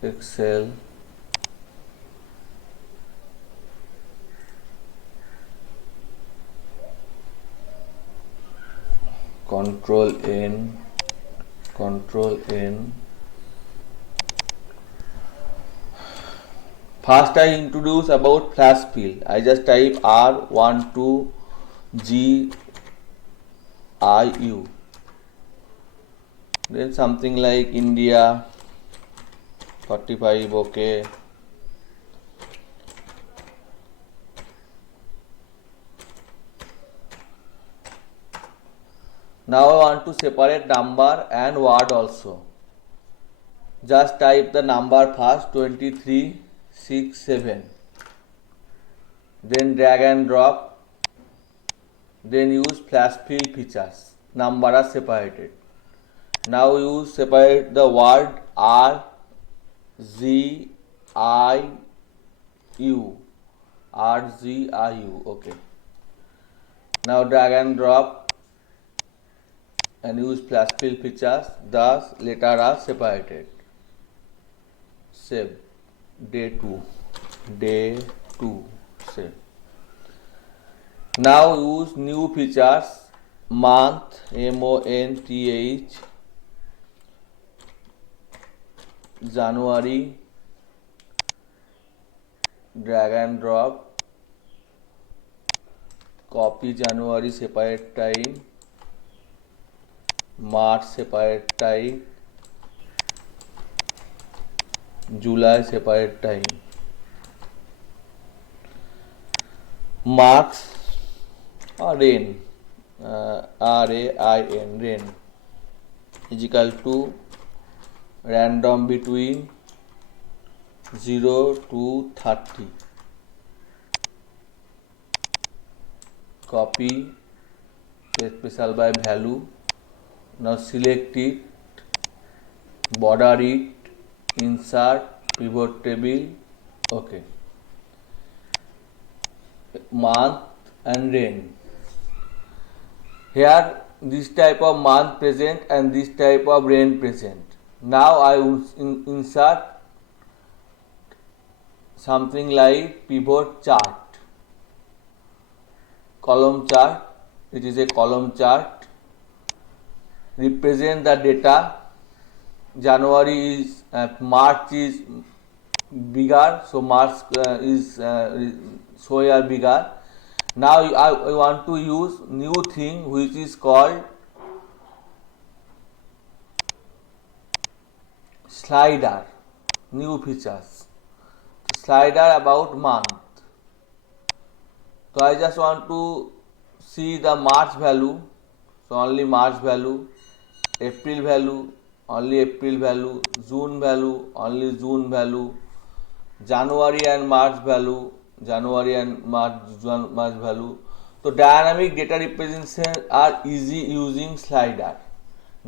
Excel, Control N, Control N. First I introduce about flash field. I just type R12GIU. Then something like India 45, okay. Now I want to separate number and word also. Just type the number first 2367. Then drag and drop. Then use flash fill features. Number are separated. Now you separate the word R Z I U. R Z I U. Okay. Now drag and drop and use flash fill features. Thus letters are separated. Save. Day 2. Day 2. Save. Now use new features. Month, MONTH, January, drag and drop, copy January separate time, March separate time, July separate time. Marks or rain, RAIN, rain is equal to random between 0 to 30. Copy, special by value. Now select it, border it, insert, pivot table, okay. Month and rain. Here this type of month present and this type of rain present. Now I will insert something like pivot chart, column chart. It is a column chart. Represent the data. January is March is bigger, so March is so here bigger. Now I want to use new thing which is called slider, new features. Slider about month. So I just want to see the March value, so only March value, April value, only April value, June value, only June value, January and March value, January and March value. So dynamic data representation are easy using slider.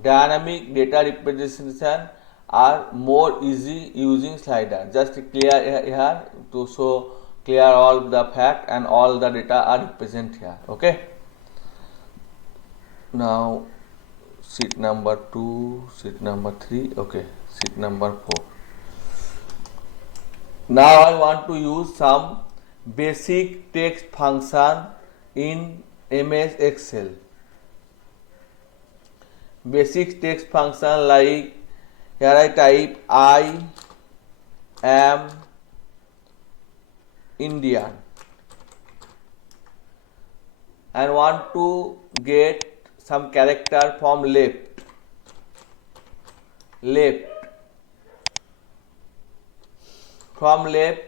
Dynamic data representation are more easy using slider. Just clear here to show clear all the fact and all the data are represent here. Okay. Now sheet number 2, sheet number 3, okay, sheet number 4. Now I want to use some basic text function in MS Excel. Basic text function like here I type I am Indian and want to get some character from left. From left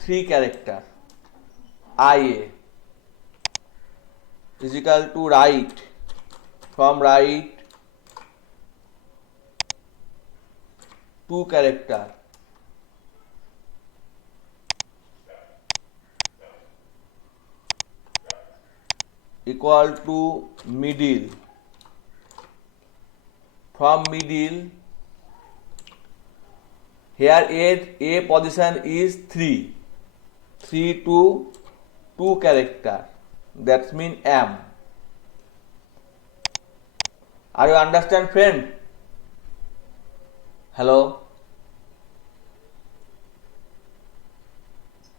3 character. IA is equal to right. From right 2 character. Equal to middle. From middle, here A position is 3. 3 to 2 character. That means M. Are you understand, friend? Hello?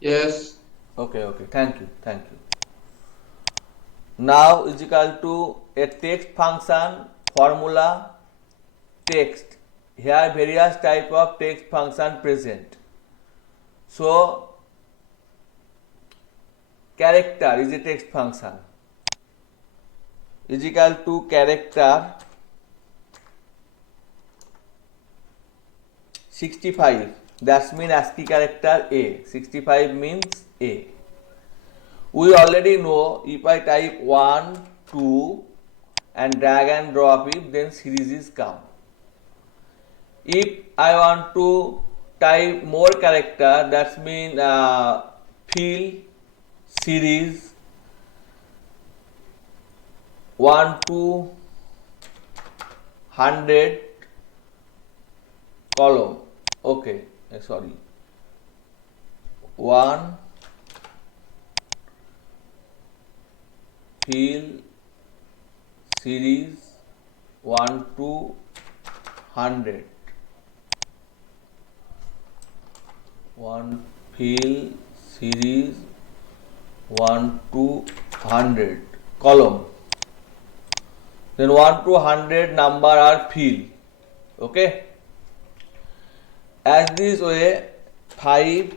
Yes. Okay, okay. Thank you. Thank you. Now is equal to a text function formula text. Here various type of text function present. So character is a text function is equal to character 65. That's mean ASCII character A. 65 means A. We already know if I type 1, 2 and drag and drop it, then series is come. If I want to type more character, that's mean fill series 1 to 100 column. Okay, sorry. 1 fill series 1 to 100. 1 fill series 1 to 100 column. Then 1 to 100 number are fill. Okay. As this way 5,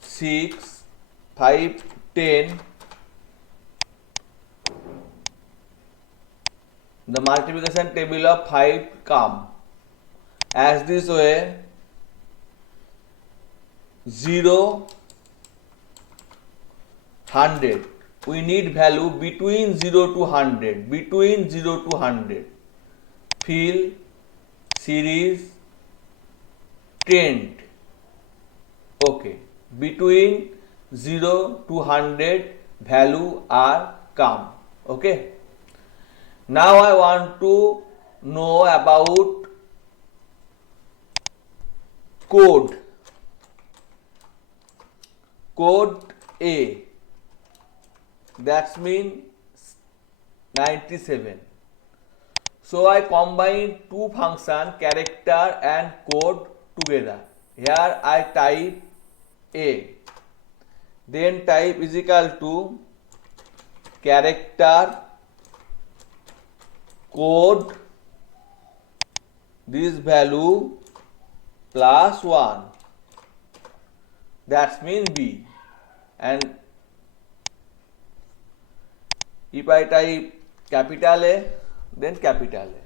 6, 5, 10, the multiplication table of 5 come. As this way 0, 100. We need value between 0 to 100. Between 0 to 100. Fill series trend. Okay. Between 0 to 100 value are come. Okay. Now I want to know about code. Code A. That's mean 97. So I combine two function character and code together. Here I type A. Then type is equal to character code this value plus 1. That's mean B. And if I type capital A, then capital A.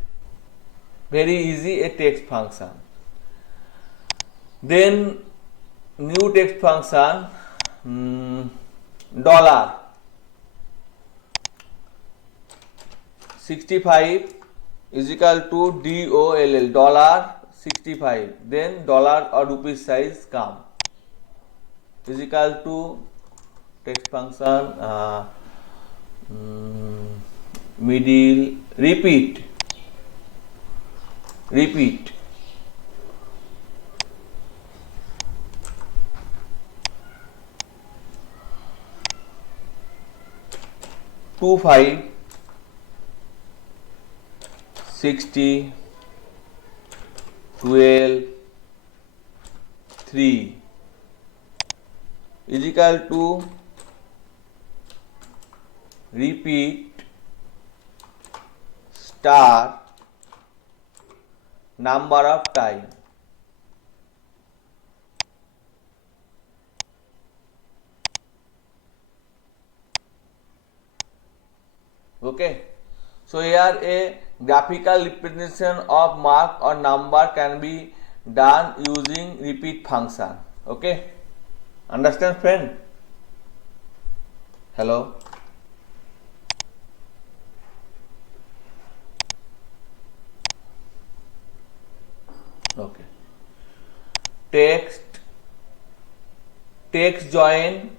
Very easy a text function. Then new text function dollar 65 is equal to DOLL dollar 65. Then dollar or rupees size come is equal to text function middle repeat 25 60 12 3 is equal to repeat star number of time. Okay. So here a graphical representation of mark or number can be done using repeat function. Okay. Understand, friend? Hello. Okay. Text join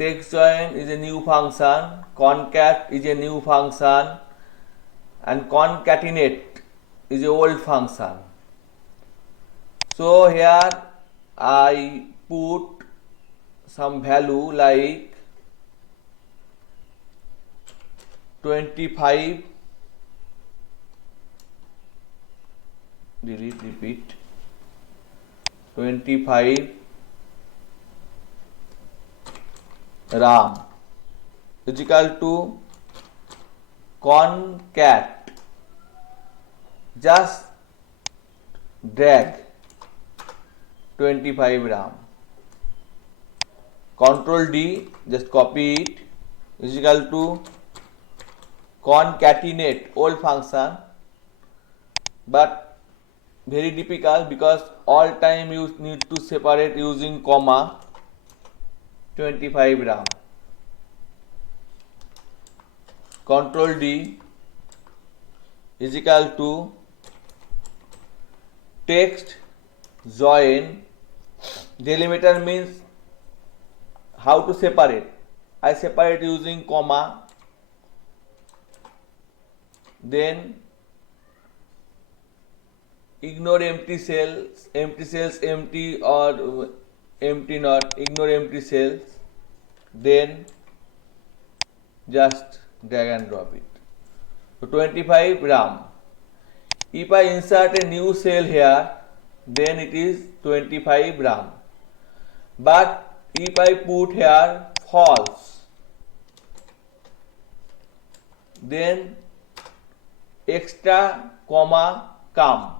is a new function, concat is a new function, and concatenate is a old function. So here I put some value like 25, delete, repeat 25 Ram is equal to concat, just drag 25 Ram. Control D, just copy it, is equal to concatenate, old function, but very difficult because all time you need to separate using comma. 25 Ram. Control D is equal to text join. Delimiter means how to separate. I separate using comma. Then ignore empty cells, empty or empty not, ignore empty cells. Then just drag and drop it. So 25 Ram. If I insert a new cell here, then it is 25 Ram. But if I put here false, then extra comma come.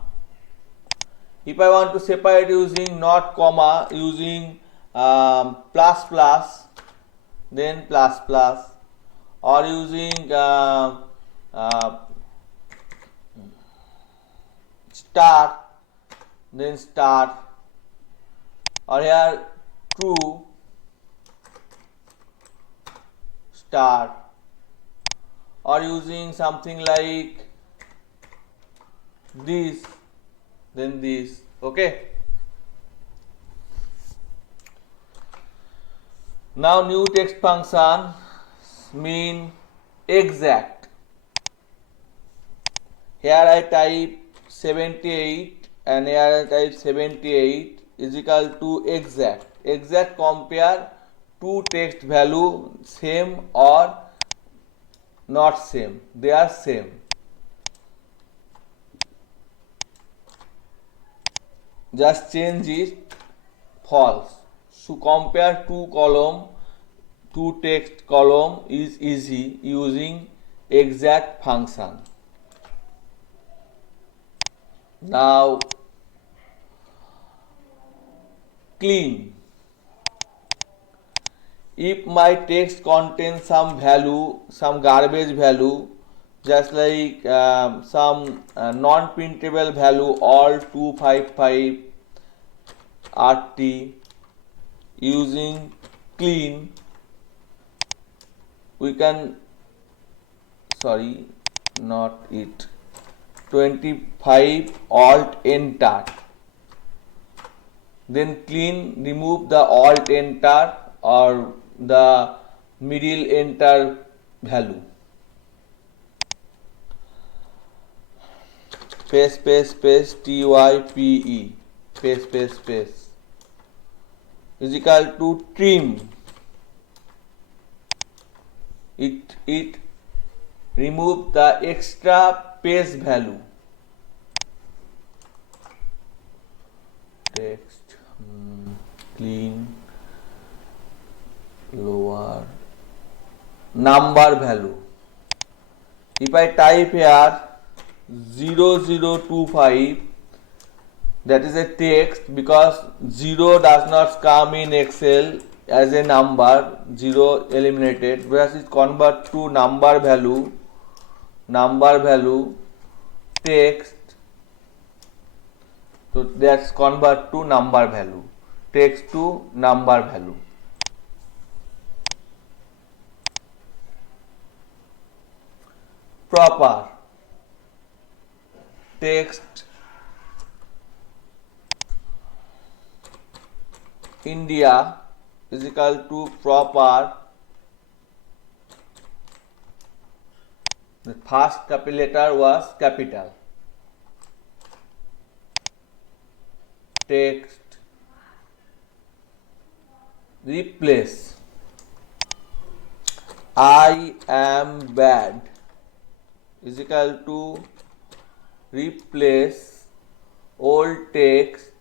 If I want to separate using not comma, using plus plus, then plus plus, or using star, then star, or here true star, or using something like this, then this. Okay. Now new text function mean exact. Here I type 78 and here I type 78 is equal to exact. Exact compare two text value same or not same. They are same. Just change it false. So compare two text column is easy using exact function. Now clean. If my text contains some value, some garbage value, just like some non-printable value all 255 RT, using clean we can, sorry, not it, 25 alt enter, then clean, remove the alt enter or the middle enter value. Space TYPE, space is equal to trim. It remove the extra page value. Text clean lower number value. If I type here 0025, that is a text because 0 does not come in Excel as a number, 0 eliminated, whereas it convert to number value text, so that's convert to number value, text to number value. Proper text India is equal to proper, the first capital letter was capital, text replace I am bad is equal to replace old text,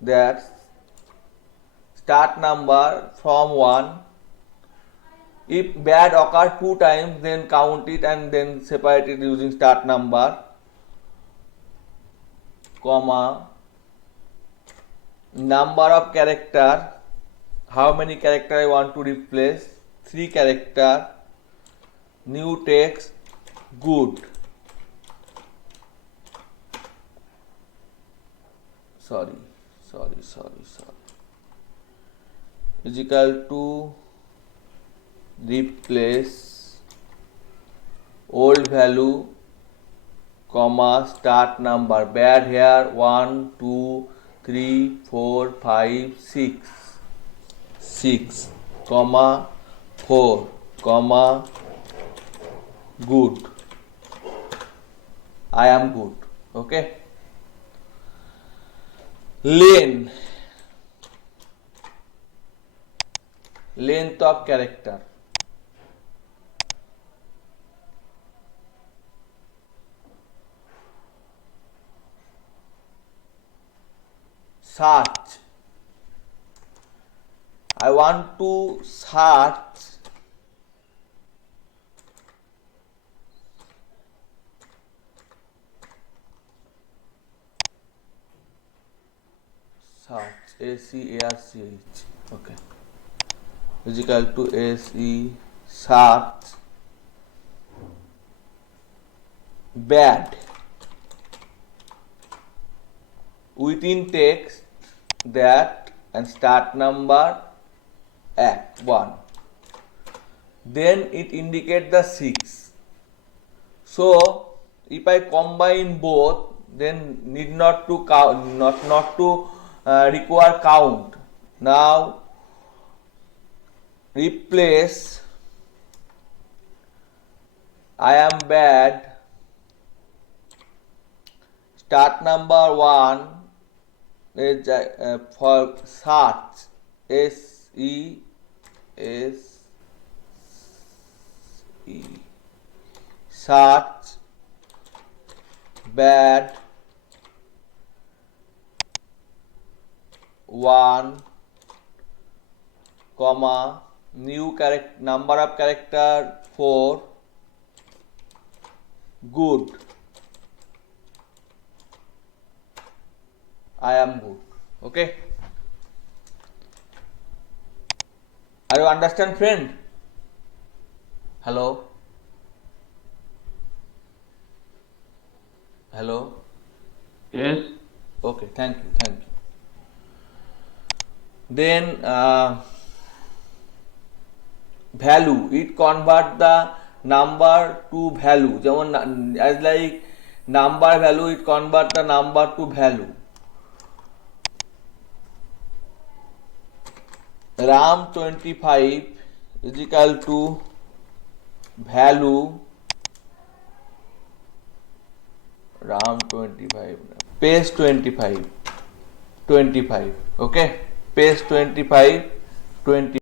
that's start number from 1. If bad occur 2 times, then count it and then separate it using start number, comma, number of character, how many character I want to replace, 3 character, new text, good. Sorry. Is equal to replace old value, comma, start number, bad here 1 2 3 4 5 6, comma 4, comma good. I am good. Okay. Length of character, search, I want to search SEARCH, okay, is equal to search bad within text that and start number at 1, then it indicate the 6. So if I combine both, then need not to count, not to require count. Now replace I am bad, start number 1 is for search, SESE, search bad 1, comma, new number of character 4, good, I am good. Okay. Are you understand, friend? Hello? Yes. Okay, thank you. Then value, it convert the number to value, যেমন as like number value, it convert the number to value. RAM 25 is equal to value RAM 25 page 25, okay, page 25 20